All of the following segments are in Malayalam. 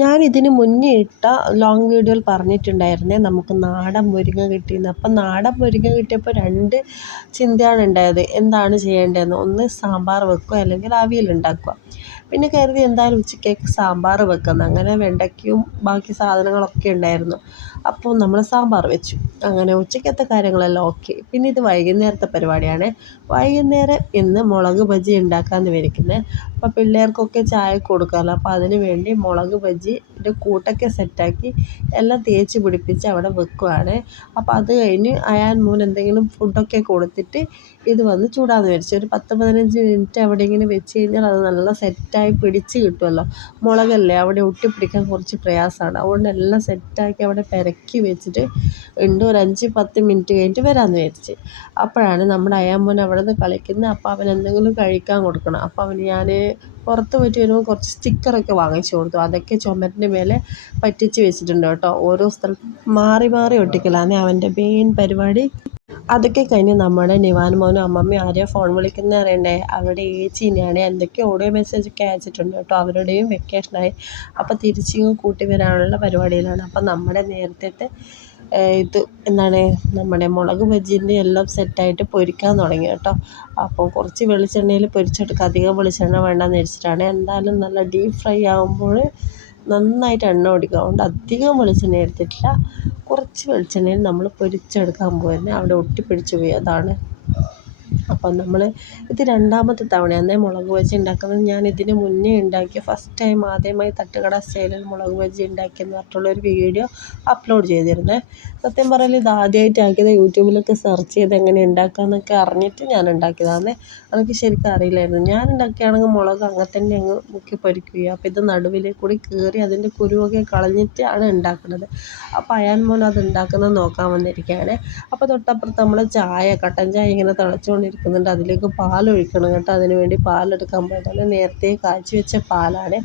ഞാൻ ഇതിന് മുന്നേ ഇട്ട ലോങ് വീഡിയോയിൽ പറഞ്ഞിട്ടുണ്ടായിരുന്നേ നമുക്ക് നാടൻ മുരിങ്ങ കിട്ടിയെന്ന്. അപ്പം നാടൻ മുരിങ്ങ കിട്ടിയപ്പോൾ 2 ചിന്തയാണ് ഉണ്ടായത്, എന്താണ് ചെയ്യേണ്ടതെന്ന്. ഒന്ന് സാമ്പാർ വെക്കുക, അല്ലെങ്കിൽ അവിയലുണ്ടാക്കുക. പിന്നെ കരുതി എന്തായാലും ഉച്ചക്കേക്ക് സാമ്പാർ വെക്കുന്നത്. അങ്ങനെ വെണ്ടയ്ക്കയും ബാക്കി സാധനങ്ങളൊക്കെ ഉണ്ടായിരുന്നു. അപ്പോൾ നമ്മൾ സാമ്പാർ വെച്ചു. അങ്ങനെ ഉച്ചക്കത്തെ കാര്യങ്ങളെല്ലാം ഓക്കെ. പിന്നെ ഇത് വൈകുന്നേരത്തെ പരിപാടിയാണ്. വൈകുന്നേരം ഇന്ന് മുളക് ബജി ഉണ്ടാക്കാമെന്ന് വിചാരിക്കുന്നത്. അപ്പോൾ പിള്ളേർക്കൊക്കെ ചായ കൊടുക്കാമല്ലോ, അപ്പോൾ അതിന് വേണ്ടി മുളക് ബജിയുടെ കൂട്ടൊക്കെ സെറ്റാക്കി എല്ലാം തേച്ച് പിടിപ്പിച്ച് അവിടെ വെക്കുവാണ്. അപ്പോൾ അത് കഴിഞ്ഞ് അയാൻ മോൻ എന്തെങ്കിലും ഫുഡൊക്കെ കൊടുത്തിട്ട് ഇത് വന്ന് ചൂടാന്ന് വിചാരിച്ചു. ഒരു 10-15 മിനിറ്റ് അവിടെ ഇങ്ങനെ വെച്ച് കഴിഞ്ഞാൽ അത് നല്ല സെറ്റായി പിടിച്ച് കിട്ടുമല്ലോ. മുളകല്ലേ, അവിടെ ഒട്ടിപ്പിടിക്കാൻ കുറച്ച് പ്രയാസമാണ്. അതുകൊണ്ട് എല്ലാം സെറ്റാക്കി അവിടെ പെരക്കി വെച്ചിട്ട് ഉണ്ട്. ഒരു 5-10 മിനിറ്റ് കഴിഞ്ഞിട്ട് വരാമെന്ന് വിചാരിച്ച്. അപ്പോഴാണ് നമ്മുടെ അയാമോൻ അവിടെ നിന്ന് കളിക്കുന്നത്. അപ്പോൾ അവൻ എന്തെങ്കിലും കഴിക്കാൻ കൊടുക്കണം. അപ്പോൾ അവന് ഞാൻ പുറത്ത് പോയിട്ട് വരുമ്പോൾ കുറച്ച് സ്റ്റിക്കറൊക്കെ വാങ്ങിച്ചു കൊടുത്തു. അതൊക്കെ ചുമരിൻ്റെ മേലെ പറ്റിച്ച് വെച്ചിട്ടുണ്ട് കേട്ടോ. ഓരോ സ്ഥലത്ത് മാറി മാറി ഒട്ടിക്കലാണ് അവൻ്റെ മെയിൻ പരിപാടി. അതൊക്കെ കഴിഞ്ഞ് നമ്മുടെ നിവാൻ മോനും അമ്മമ്മയും ആരെയോ ഫോൺ വിളിക്കുന്ന അറിയണ്ടേ, അവരുടെ ഏച്ചീനെയാണ്. എന്തൊക്കെ ഓഡിയോ മെസ്സേജൊക്കെ അയച്ചിട്ടുണ്ട് കേട്ടോ. അവരുടെയും വെക്കേഷനായി. അപ്പോൾ തിരിച്ചിങ്ങ് കൂട്ടി വരാനുള്ള പരിപാടിയിലാണ്. അപ്പം നമ്മുടെ നേരത്തെ ഇത് എന്താണ്, നമ്മുടെ മുളക് ബജീൻ്റെ എല്ലാം സെറ്റായിട്ട് പൊരിക്കാൻ തുടങ്ങി കേട്ടോ. അപ്പോൾ കുറച്ച് വെളിച്ചെണ്ണയിൽ പൊരിച്ചെടുക്കുക, അധികം വെളിച്ചെണ്ണ വേണ്ടെന്ന് വെച്ചിട്ടാണ്. എന്തായാലും നല്ല ഡീപ്പ് ഫ്രൈ ആകുമ്പോൾ നന്നായിട്ട് എണ്ണ ഓടിക്കുക. അതുകൊണ്ട് അധികം വെളിച്ചെണ്ണ എടുത്തിട്ടില്ല, കുറച്ച് വെളിച്ചെണ്ണയിൽ നമ്മൾ പൊരിച്ചെടുക്കാൻ പോയിരുന്നത്. അവിടെ ഒട്ടിപ്പിടിച്ച് പോയി, അതാണ്. അപ്പം നമ്മൾ ഇത് 2ാമത്തെ തവണയാണ് മുളക് ബജി ഉണ്ടാക്കുന്നത്. ഞാൻ ഇതിന് മുന്നേ ഉണ്ടാക്കിയ ഫസ്റ്റ് ടൈം ആദ്യമായി തട്ടുകട സ്റ്റൈലിൽ മുളക് ബജി ഉണ്ടാക്കിയെന്ന് പറഞ്ഞിട്ടുള്ളൊരു വീഡിയോ അപ്ലോഡ് ചെയ്തിരുന്നത്. സത്യം പറഞ്ഞാൽ ഇത് ആദ്യമായിട്ട് ആക്കിയത്. യൂട്യൂബിലൊക്കെ സെർച്ച് ചെയ്ത് എങ്ങനെ ഉണ്ടാക്കാമെന്നൊക്കെ അറിഞ്ഞിട്ട് ഞാൻ ഉണ്ടാക്കിയതാണ്. എനിക്ക് ശരിക്കും അറിയില്ലായിരുന്നു. ഞാൻ ഉണ്ടാക്കുകയാണെങ്കിൽ മുളക് അങ്ങനെ തന്നെ അങ്ങ് മുക്കി പൊരിക്കുകയാണ്. അപ്പോൾ ഇത് നടുവിലേക്ക് കൂടി കീറി അതിൻ്റെ കുരുവൊക്കെ കളഞ്ഞിട്ടാണ് ഉണ്ടാക്കുന്നത്. അപ്പോൾ അയാൻ മോൻ അത് ഉണ്ടാക്കുന്നത് നോക്കാൻ വന്നിരിക്കുകയാണ്. അപ്പോൾ തൊട്ടപ്പുറത്ത് നമ്മൾ കട്ടൻ ചായ ഇങ്ങനെ തിളച്ചുകൊണ്ടിരിക്കുന്നുണ്ട്. അതിലേക്ക് പാലൊഴിക്കണം കേട്ടോ. അതിന് വേണ്ടി പാലെടുക്കാൻ പോയതാണ്. നേരത്തെ കാച്ചി വെച്ച പാലാണ്.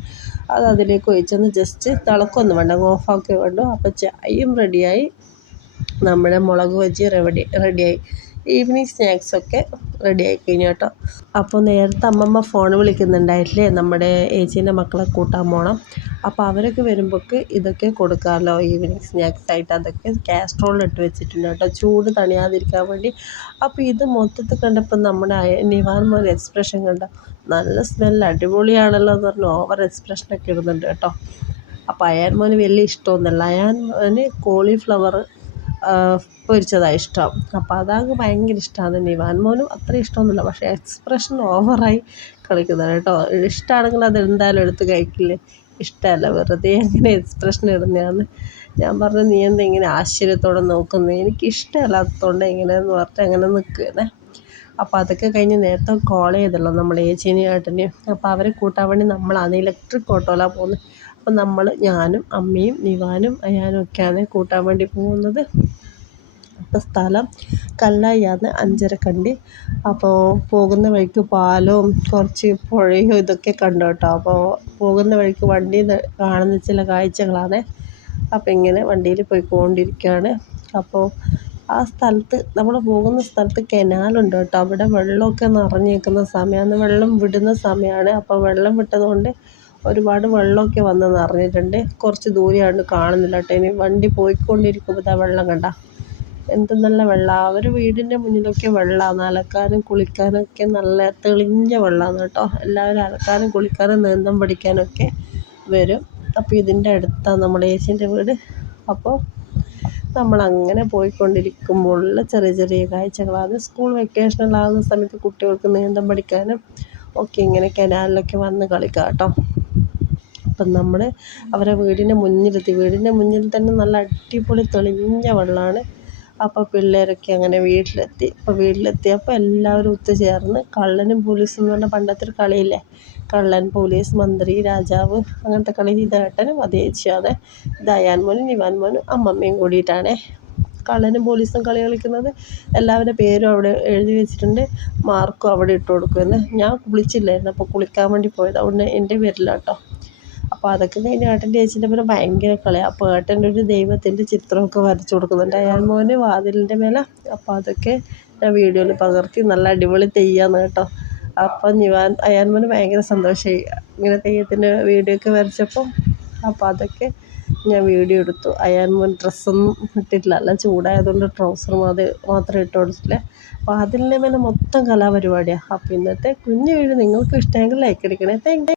അത് അതിലേക്ക് ഒഴിച്ചൊന്ന് ജസ്റ്റ് തിളക്കൊന്നും വേണ്ട, ഓഫാക്കി വേണ്ടു. അപ്പോൾ ചായയും റെഡിയായി, നമ്മുടെ മുളക് ബജി റെഡിയായി. ഈവനിങ് സ്നാക്സൊക്കെ റെഡിയായി കഴിഞ്ഞു കേട്ടോ. അപ്പോൾ നേരത്തെ അമ്മമ്മ ഫോൺ വിളിക്കുന്നുണ്ടായിട്ടില്ലേ, നമ്മുടെ ഏച്ചീൻ്റെ മക്കളെ കൂട്ടാൻ പോകണം. അപ്പോൾ അവരൊക്കെ വരുമ്പോഴേക്ക് ഇതൊക്കെ കൊടുക്കാമല്ലോ ഈവനിങ് സ്നാക്സ് ആയിട്ട്. അതൊക്കെ കാസ്ട്രോളിലിട്ട് വെച്ചിട്ടുണ്ട് കേട്ടോ, ചൂട് തണിയാതിരിക്കാൻ വേണ്ടി. അപ്പോൾ ഇത് മൊത്തത്തിൽ കണ്ടപ്പോൾ നമ്മുടെ നിവാൻ മോൻ എക്സ്പ്രഷൻ കണ്ടോ, നല്ല സ്മെല്ല്, അടിപൊളിയാണല്ലോ എന്ന് പറഞ്ഞ് ഓവർ എക്സ്പ്രഷനൊക്കെ ഇടുന്നുണ്ട് കേട്ടോ. അപ്പോൾ അയാൻ മോന് വലിയ ഇഷ്ടമൊന്നുമല്ല. അയാൻ മോന് കോളിഫ്ലവർ പൊരിച്ചതാണ് ഇഷ്ടം. അപ്പോൾ അതങ്ങ് ഭയങ്കര ഇഷ്ടമാണ്. നിവാൻ മോനും അത്ര ഇഷ്ടമൊന്നുമില്ല, പക്ഷേ എക്സ്പ്രഷൻ ഓവറായി കളിക്കുന്നതാണ് കേട്ടോ. ഇഷ്ടമാണെങ്കിൽ അത് എന്തായാലും എടുത്ത് കഴിക്കില്ലേ. ഇഷ്ടമല്ല, വെറുതെ അങ്ങനെ എക്സ്പ്രഷൻ ഇടുന്നതാണ്. ഞാൻ പറഞ്ഞു, നീ എന്താ ഇങ്ങനെ ആശ്ചര്യത്തോടെ നോക്കുന്നത്, എനിക്കിഷ്ടമല്ലാത്തതുകൊണ്ട് ഇങ്ങനെയെന്ന് പറഞ്ഞിട്ട് അങ്ങനെ നിൽക്കുകയാണ്. അപ്പോൾ അതൊക്കെ കഴിഞ്ഞ് നേരത്തെ കോൾ ചെയ്തല്ലോ നമ്മുടെ ഏച്ചീനെയും ഏട്ടനെയും. അപ്പോൾ അവരെ കൂട്ടാൻ വേണ്ടി നമ്മളാണ് ഇലക്ട്രിക് ഓട്ടോയിലാണ് പോകുന്നത്. അപ്പോൾ ഞാനും അമ്മയും നിവാനും അയാനും ഒക്കെയാണ് കൂട്ടാൻ വേണ്ടി പോകുന്നത്. അപ്പോൾ സ്ഥലം കല്ലായിയാണ്, അഞ്ചരക്കണ്ടി. അപ്പോൾ പോകുന്ന വഴിക്ക് പാലവും കുറച്ച് പുഴയും ഇതൊക്കെ കണ്ടു കേട്ടോ. അപ്പോൾ പോകുന്ന വഴിക്ക് വണ്ടി കാണുന്ന ചില കാഴ്ചകളാണ്. അപ്പോൾ ഇങ്ങനെ വണ്ടിയിൽ പോയിക്കൊണ്ടിരിക്കുകയാണ്. അപ്പോൾ ആ സ്ഥലത്ത്, നമ്മൾ പോകുന്ന സ്ഥലത്ത് കനാലുണ്ട് കേട്ടോ. അവിടെ വെള്ളമൊക്കെ നിറഞ്ഞേക്കുന്ന സമയമാണ്, വെള്ളം വിടുന്ന സമയമാണ്. അപ്പോൾ വെള്ളം വിട്ടതുകൊണ്ട് ഒരുപാട് വെള്ളമൊക്കെ വന്ന് നിറഞ്ഞിട്ടുണ്ട്. കുറച്ച് ദൂരെയാണ്, കാണുന്നില്ല കേട്ടോ. ഇനി വണ്ടി പോയിക്കൊണ്ടിരിക്കുമ്പോൾ ആ വെള്ളം കണ്ട, എന്ത് നല്ല വെള്ളമാണ്. അവർ വീടിൻ്റെ മുന്നിലൊക്കെ വെള്ളമാണ്. അലക്കാനും കുളിക്കാനൊക്കെ നല്ല തെളിഞ്ഞ വെള്ളമാണ് കേട്ടോ. എല്ലാവരും അലക്കാനും കുളിക്കാനും നീന്തം പഠിക്കാനൊക്കെ വരും. അപ്പോൾ ഇതിൻ്റെ അടുത്താണ് നമ്മുടെ ഏച്ചീൻ്റെ വീട്. അപ്പോൾ നമ്മളങ്ങനെ പോയിക്കൊണ്ടിരിക്കുമ്പോഴുള്ള ചെറിയ ചെറിയ കാഴ്ചകളാണ്. സ്കൂൾ വെക്കേഷനിലാകുന്ന സമയത്ത് കുട്ടികൾക്ക് നീന്തം പഠിക്കാനും ഒക്കെ ഇങ്ങനെ കനാലിലൊക്കെ വന്ന് കളിക്കാം കേട്ടോ. അപ്പം നമ്മൾ അവരെ വീടിൻ്റെ മുന്നിൽ തന്നെ നല്ല അടിപൊളി തെളിഞ്ഞ വെള്ളമാണ്. അപ്പോൾ പിള്ളേരൊക്കെ അങ്ങനെ വീട്ടിലെത്തി. അപ്പോൾ വീട്ടിലെത്തിയപ്പോൾ എല്ലാവരും ഒത്തുചേർന്ന് കള്ളനും പോലീസും എന്ന് പറഞ്ഞ പണ്ടത്തെ ഒരു കളിയില്ലേ, കള്ളൻ, പോലീസ്, മന്ത്രി, രാജാവ്, അങ്ങനത്തെ കളി. ഇത് ഏട്ടനും അത് ഏച്ചിയാണ്. ഇത് അയാൻ മോനും നിവാൻ മോനും അമ്മമ്മയും കൂടിയിട്ടാണ് കള്ളനും പോലീസും കളി കളിക്കുന്നത്. എല്ലാവരുടെ പേരും അവിടെ എഴുതി വെച്ചിട്ടുണ്ട്, മാർക്കും അവിടെ ഇട്ട് കൊടുക്കുമെന്ന്. ഞാൻ കുളിച്ചില്ലായിരുന്നു, അപ്പോൾ കുളിക്കാൻ വേണ്ടി പോയത്, അതുകൊണ്ട് എൻ്റെ പേരില്ല കേട്ടോ. അപ്പോൾ അതൊക്കെ കഴിഞ്ഞ് ഏട്ടൻ്റെ ചേച്ചീൻ്റെ പേര് ഭയങ്കര കളിയാണ്. അപ്പോൾ ഏട്ടൻ്റെ ഒരു ദൈവത്തിൻ്റെ ചിത്രമൊക്കെ വരച്ചു കൊടുക്കുന്നുണ്ട് അയാൻ മോന് വാതിലിൻ്റെ മേലെ. അപ്പോൾ അതൊക്കെ ഞാൻ വീഡിയോയിൽ പകർത്തി. നല്ല അടിപൊളി തെയ്യമാണ് കേട്ടോ. അപ്പം അയാൻ മോന് ഭയങ്കര സന്തോഷമായി ഇങ്ങനെ തെയ്യത്തിൻ്റെ വീഡിയോ ഒക്കെ വരച്ചപ്പോൾ. അപ്പോൾ അതൊക്കെ ഞാൻ വീഡിയോ എടുത്തു. അയാൻ മോൻ ഡ്രസ്സൊന്നും ഇട്ടിട്ടില്ല, എല്ലാം ചൂടായതുകൊണ്ട് ട്രൗസർ മാത്രമേ ഇട്ട് കൊടുത്തില്ലേ. അപ്പോൾ അതിൻ്റെ മേലെ മൊത്തം കലാപരിപാടിയാണ്. അപ്പോൾ ഇന്നത്തെ കുഞ്ഞു വീഡിയോ നിങ്ങൾക്ക് ഇഷ്ടമെങ്കിൽ ലൈക്ക് അടിക്കണേ. Thank you.